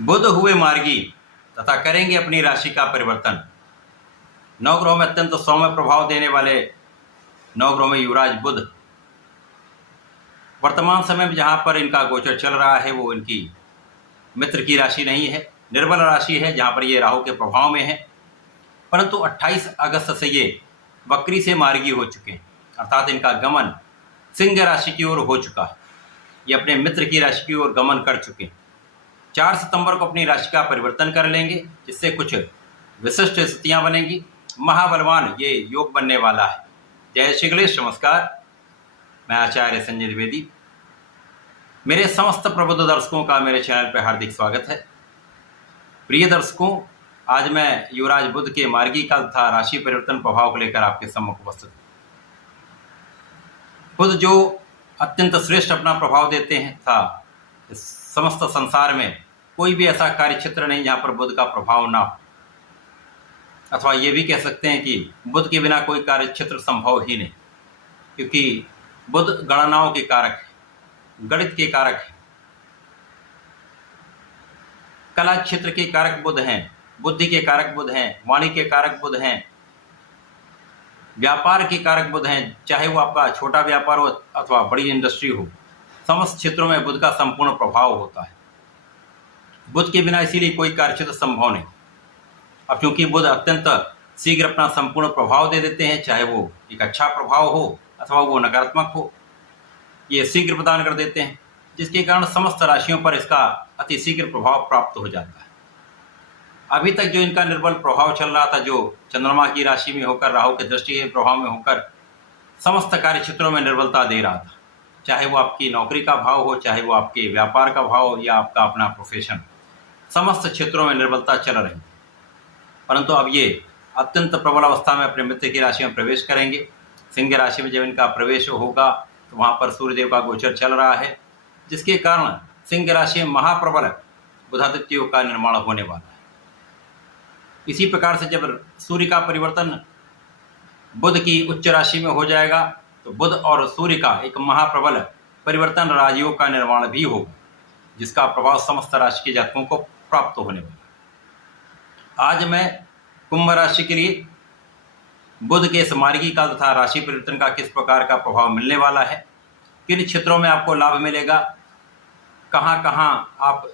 बुध हुए मार्गी तथा करेंगे अपनी राशि का परिवर्तन। नवग्रहों में अत्यंत सौम्य प्रभाव देने वाले नवग्रहों में युवराज बुध वर्तमान समय में जहां पर इनका गोचर चल रहा है वो इनकी मित्र की राशि नहीं है, निर्बल राशि है, जहां पर ये राहु के प्रभाव में है। परंतु 28 अगस्त से ये वक्री से मार्गी हो चुके हैं, अर्थात इनका गमन सिंह राशि की ओर हो चुका है। ये अपने मित्र की राशि की ओर गमन कर चुके हैं। 4 सितंबर को अपनी राशि का परिवर्तन कर लेंगे, जिससे कुछ विशिष्ट स्थितियां बनेंगी। महाबलवान ये योग बनने वाला है। जय श्री गणेश। नमस्कार, मैं आचार्य संजय द्विवेदी। मेरे समस्त प्रबुद्ध दर्शकों का मेरे चैनल पर हार्दिक स्वागत है। प्रिय दर्शकों, आज मैं युवराज बुध के मार्गी काल तथा राशि परिवर्तन प्रभाव को लेकर आपके सम्मुख उपस्थित हूं। बुध जो अत्यंत श्रेष्ठ अपना प्रभाव देते हैं तथा समस्त संसार में कोई भी ऐसा कार्य क्षेत्र नहीं जहां पर बुध का प्रभाव ना हो, अथवा ये भी कह सकते हैं कि बुध के बिना कोई कार्य क्षेत्र संभव ही नहीं, क्योंकि बुध गणनाओं के कारक है, गणित के कारक है, कला क्षेत्र के कारक बुध हैं, बुद्धि के कारक बुध हैं, वाणी के कारक बुध हैं, व्यापार के कारक बुध हैं। चाहे वो आपका छोटा व्यापार हो अथवा बड़ी इंडस्ट्री हो, समस्त क्षेत्रों में बुध का संपूर्ण प्रभाव होता है। बुध के बिना इसीलिए कोई कार्य क्षेत्र संभव नहीं। अब क्योंकि बुध अत्यंत शीघ्र अपना संपूर्ण प्रभाव दे देते हैं, चाहे वो एक अच्छा प्रभाव हो अथवा वो नकारात्मक हो, ये शीघ्र प्रदान कर देते हैं, जिसके कारण समस्त राशियों पर इसका अति शीघ्र प्रभाव प्राप्त हो जाता है। अभी तक जो इनका निर्बल प्रभाव चल रहा था, जो चंद्रमा की राशि में होकर, राहु के दृष्टि के प्रभाव में होकर समस्त कार्य क्षेत्रों में निर्बलता दे रहा था, चाहे वो आपकी नौकरी का भाव हो, चाहे वो आपके व्यापार का भाव हो या आपका अपना प्रोफेशन, समस्त क्षेत्रों में निर्बलता चल रही। परंतु अब ये अत्यंत प्रबल अवस्था में अपने मित्र की राशि में प्रवेश करेंगे। सिंह राशि में जब इनका प्रवेश होगा तो वहाँ पर सूर्यदेव का गोचर चल रहा है, जिसके कारण सिंह राशि में महाप्रबल बुधादित्य योग का निर्माण होने वाला है। इसी प्रकार से जब सूर्य का परिवर्तन बुध की उच्च राशि में हो जाएगा तो बुध और सूर्य का एक महाप्रबल परिवर्तन राजयोग का निर्माण भी होगा, जिसका प्रभाव समस्त राशि के जातकों को प्राप्त होने वाला है। आज मैं कुंभ राशि के लिए बुध के इस मार्गी काल तथा राशि परिवर्तन का किस प्रकार का प्रभाव मिलने वाला है, किन क्षेत्रों में आपको लाभ मिलेगा, कहाँ कहाँ आप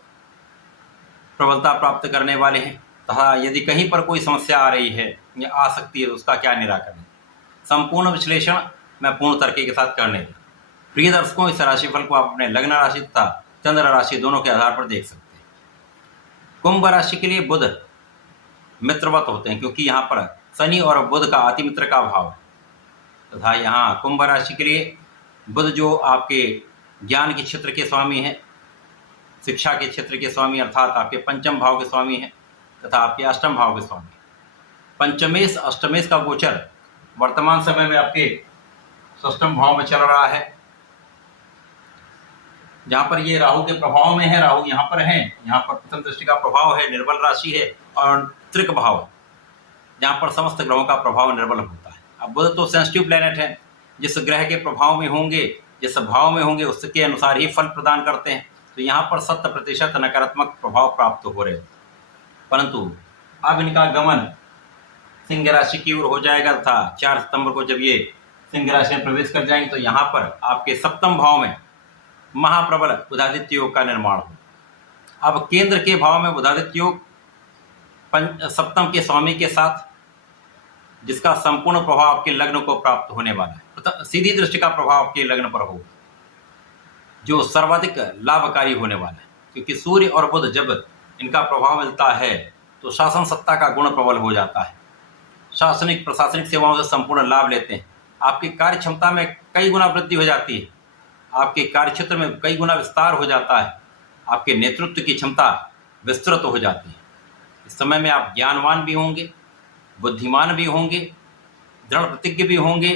प्रबलता प्राप्त करने वाले हैं, तथा यदि कहीं पर कोई समस्या आ रही है या आ सकती है तो उसका क्या निराकरण है, संपूर्ण विश्लेषण मैं पूर्ण तरीके के साथ करने दूँ। प्रिय दर्शकों, इस राशिफल को आप अपने लग्न राशि तथा चंद्र राशि दोनों के आधार पर देख सकते हैं। कुंभ राशि के लिए बुध मित्रवत होते हैं, क्योंकि यहाँ पर शनि और बुध का अति मित्र का भाव है, तथा यहाँ कुंभ राशि के लिए बुध जो आपके ज्ञान के क्षेत्र के स्वामी हैं, शिक्षा के क्षेत्र के स्वामी, अर्थात आपके पंचम भाव के स्वामी हैं, तथा आपके अष्टम भाव के स्वामी। पंचमेश अष्टमेश का गोचर वर्तमान समय में आपके षष्ठम भाव में चल रहा है, जहाँ पर ये राहु के प्रभाव में है। राहु यहाँ पर है, यहाँ पर प्रथम दृष्टि का प्रभाव है, निर्बल राशि है, और त्रिक भाव जहाँ पर समस्त ग्रहों का प्रभाव निर्बल होता है। अब बुध तो सेंसिटिव प्लेनेट है, जिस ग्रह के प्रभाव में होंगे, जिस भाव में होंगे, उसके अनुसार ही फल प्रदान करते हैं। तो यहाँ पर 70% नकारात्मक प्रभाव प्राप्त हो रहे हैं। परंतु अब इनका गमन सिंह राशि की ओर हो जाएगा, था 4 सितंबर को जब ये सिंह राशि में प्रवेश कर जाएंगे तो यहाँ पर आपके सप्तम भाव में महाप्रबल बुधादित्य योग का निर्माण हो। अब केंद्र के भाव में बुधादित्य योग सप्तम के स्वामी के साथ, जिसका संपूर्ण प्रभाव आपके लग्न को प्राप्त होने वाला है। सीधी दृष्टि का प्रभाव आपके लग्न पर होगा, जो सर्वाधिक लाभकारी होने वाला है, क्योंकि सूर्य और बुध जब इनका प्रभाव मिलता है तो शासन सत्ता का गुण प्रबल हो जाता है। शासनिक प्रशासनिक सेवाओं से संपूर्ण लाभ लेते हैं। आपकी कार्य क्षमता में कई गुना वृद्धि हो जाती है, आपके कार्य क्षेत्र में कई गुना विस्तार हो जाता है, आपके नेतृत्व की क्षमता विस्तृत हो जाती है। इस समय में आप ज्ञानवान भी होंगे, बुद्धिमान भी होंगे, दृढ़ प्रतिज्ञ भी होंगे,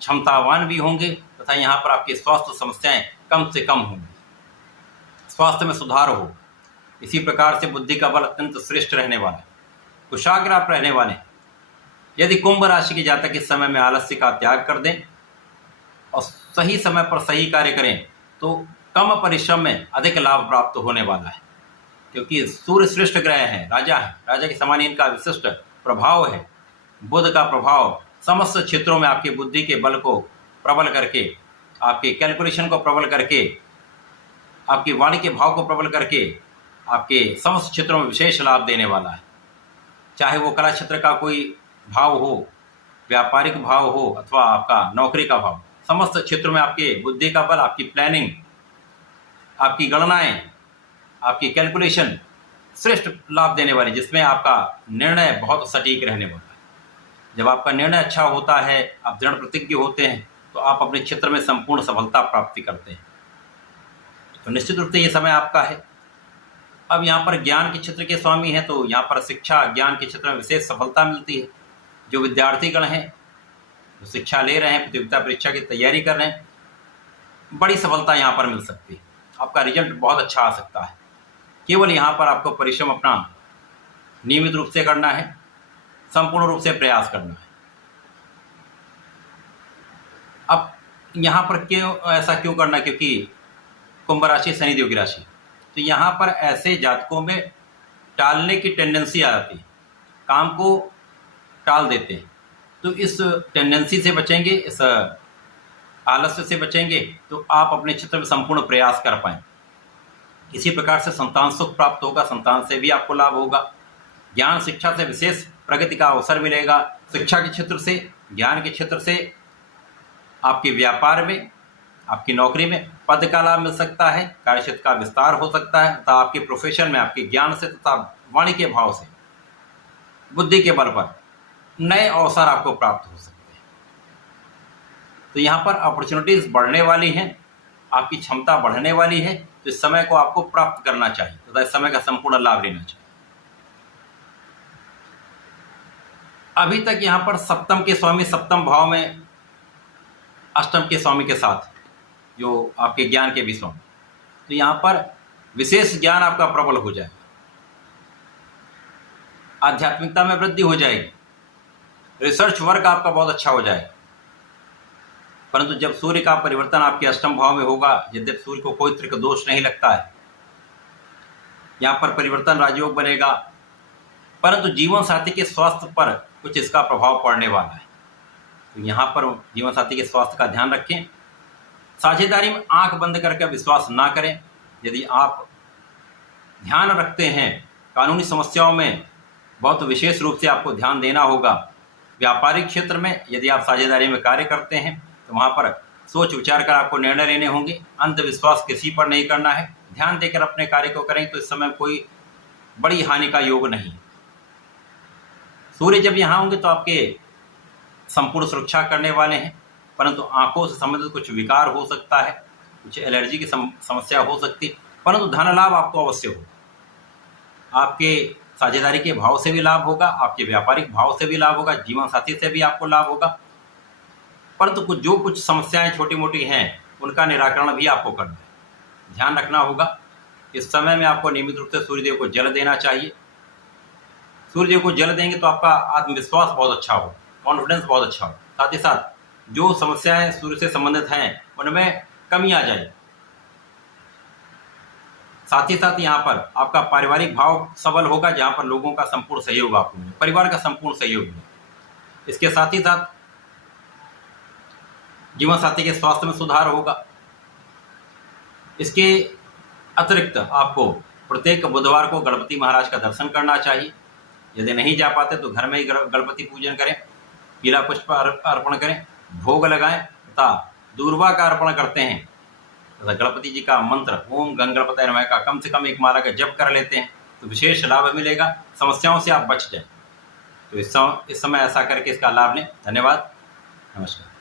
क्षमतावान भी होंगे, तथा यहाँ पर आपकी स्वास्थ्य समस्याएं कम से कम होंगी, स्वास्थ्य में सुधार हो। इसी प्रकार से बुद्धि का बल अत्यंत श्रेष्ठ रहने वाला है, कुशाग्र आप रहने वाले हैं। यदि कुंभ राशि के जातक इस समय में आलस्य का त्याग कर दें और सही समय पर सही कार्य करें तो कम परिश्रम में अधिक लाभ प्राप्त होने वाला है। क्योंकि सूर्य श्रेष्ठ ग्रह है, राजा है, राजा के समान इनका विशिष्ट प्रभाव है। बुध का प्रभाव समस्त क्षेत्रों में आपकी बुद्धि के बल को प्रबल करके, आपके कैलकुलेशन को प्रबल करके, आपकी वाणी के भाव को प्रबल करके आपके समस्त क्षेत्रों में विशेष लाभ देने वाला है। चाहे वो कला क्षेत्र का कोई भाव हो, व्यापारिक भाव हो अथवा आपका नौकरी का भाव, समस्त क्षेत्रों में आपके बुद्धि का बल, आपकी प्लानिंग, आपकी गणनाएं, आपकी कैलकुलेशन श्रेष्ठ लाभ देने वाली, जिसमें आपका निर्णय बहुत सटीक रहने वाला है। जब आपका निर्णय अच्छा होता है, आप दृढ़ प्रतिज्ञ होते हैं, तो आप अपने क्षेत्र में संपूर्ण सफलता प्राप्ति करते हैं। तो निश्चित रूप से ये समय आपका है। अब यहाँ पर ज्ञान के क्षेत्र के स्वामी हैं, तो यहाँ पर शिक्षा ज्ञान के क्षेत्र में विशेष सफलता मिलती है। जो विद्यार्थीगण हैं, जो शिक्षा ले रहे हैं, प्रतियोगिता परीक्षा की तैयारी कर रहे हैं, बड़ी सफलता यहाँ पर मिल सकती है। आपका रिजल्ट बहुत अच्छा आ सकता है। केवल यहाँ पर आपको परिश्रम अपना नियमित रूप से करना है, संपूर्ण रूप से प्रयास करना है। अब यहाँ पर क्यों करना, क्योंकि कुंभ राशि शनिदेव की राशि, तो यहाँ पर ऐसे जातकों में टालने की टेंडेंसी आ जाती है, काम को टाल देते हैं। तो इस टेंडेंसी से बचेंगे, इस आलस्य से बचेंगे, तो आप अपने क्षेत्र में संपूर्ण प्रयास कर पाएं। इसी प्रकार से संतान सुख प्राप्त होगा, संतान से भी आपको लाभ होगा। ज्ञान शिक्षा से विशेष प्रगति का अवसर मिलेगा। शिक्षा के क्षेत्र से, ज्ञान के क्षेत्र से आपके व्यापार में, आपकी नौकरी में पद का लाभ मिल सकता है, कार्यक्षेत्र का विस्तार हो सकता है, तथा आपके प्रोफेशन में आपके ज्ञान से तथा वाणी के भाव से, बुद्धि के बल पर नए अवसर आपको प्राप्त हो सकते हैं। तो यहाँ पर अपॉर्चुनिटीज बढ़ने वाली हैं, आपकी क्षमता बढ़ने वाली है। तो इस समय को आपको प्राप्त करना चाहिए तथा इस समय का संपूर्ण लाभ लेना चाहिए। अभी तक यहाँ पर सप्तम के स्वामी सप्तम भाव में अष्टम के स्वामी के साथ जो आपके ज्ञान के भी स्वामी, तो यहाँ पर विशेष ज्ञान आपका प्रबल हो जाएगा, आध्यात्मिकता में वृद्धि हो जाएगी, रिसर्च वर्क आपका बहुत अच्छा हो जाएगा। परंतु जब सूर्य का परिवर्तन आपके अष्टम भाव में होगा, यद्यपि सूर्य को कोई त्रिक दोष नहीं लगता है, यहाँ पर परिवर्तन राजयोग बनेगा, परंतु जीवन साथी के स्वास्थ्य पर कुछ इसका प्रभाव पड़ने वाला है। तो यहाँ पर जीवन साथी के स्वास्थ्य का ध्यान रखें। साझेदारी में आंख बंद करके विश्वास ना करें। यदि आप ध्यान रखते हैं, कानूनी समस्याओं में बहुत विशेष रूप से आपको ध्यान देना होगा। व्यापारिक क्षेत्र में यदि आप साझेदारी में कार्य करते हैं, तो वहाँ पर सोच विचार कर आपको निर्णय लेने होंगे। अंधविश्वास किसी पर नहीं करना है, ध्यान देकर अपने कार्य को करें, तो इस समय कोई बड़ी हानि का योग नहीं। सूर्य जब यहाँ होंगे तो आपके संपूर्ण सुरक्षा करने वाले हैं, परंतु आंखों से संबंधित कुछ विकार हो सकता है, कुछ एलर्जी की समस्या हो सकती है, परंतु धन लाभ आपको अवश्य हो। आपके साझेदारी के भाव से भी लाभ होगा, आपके व्यापारिक भाव से भी लाभ होगा, जीवन साथी से भी आपको लाभ होगा। परंतु कुछ समस्याएं छोटी मोटी हैं, उनका निराकरण भी आपको करना है। ध्यान रखना होगा। इस समय में आपको नियमित रूप से सूर्यदेव को जल देना चाहिए। सूर्यदेव को जल देंगे तो आपका आत्मविश्वास बहुत अच्छा हो, कॉन्फिडेंस बहुत अच्छा हो। साथ ही साथ जो समस्याएं सूर्य से संबंधित हैं उनमें कमी आ जाए। साथ ही साथ यहाँ पर आपका पारिवारिक भाव सबल होगा, जहाँ पर लोगों का संपूर्ण सहयोग आपको मिले, परिवार का संपूर्ण सहयोग मिले। इसके साथ ही साथ जीवन साथी के स्वास्थ्य में सुधार होगा। इसके अतिरिक्त आपको प्रत्येक बुधवार को गणपति महाराज का दर्शन करना चाहिए। यदि नहीं जा पाते तो घर में ही गणपति पूजन करें, पीला पुष्प अर्पण करें, भोग लगाएं तथा दूर्वा का अर्पण करते हैं तथा गणपति जी का मंत्र ओम गंगणपतये नमः का कम से कम एक माला का जप कर लेते हैं तो विशेष लाभ मिलेगा। समस्याओं से आप बच जाएं। तो इस समय ऐसा करके इसका लाभ लें। धन्यवाद, नमस्कार।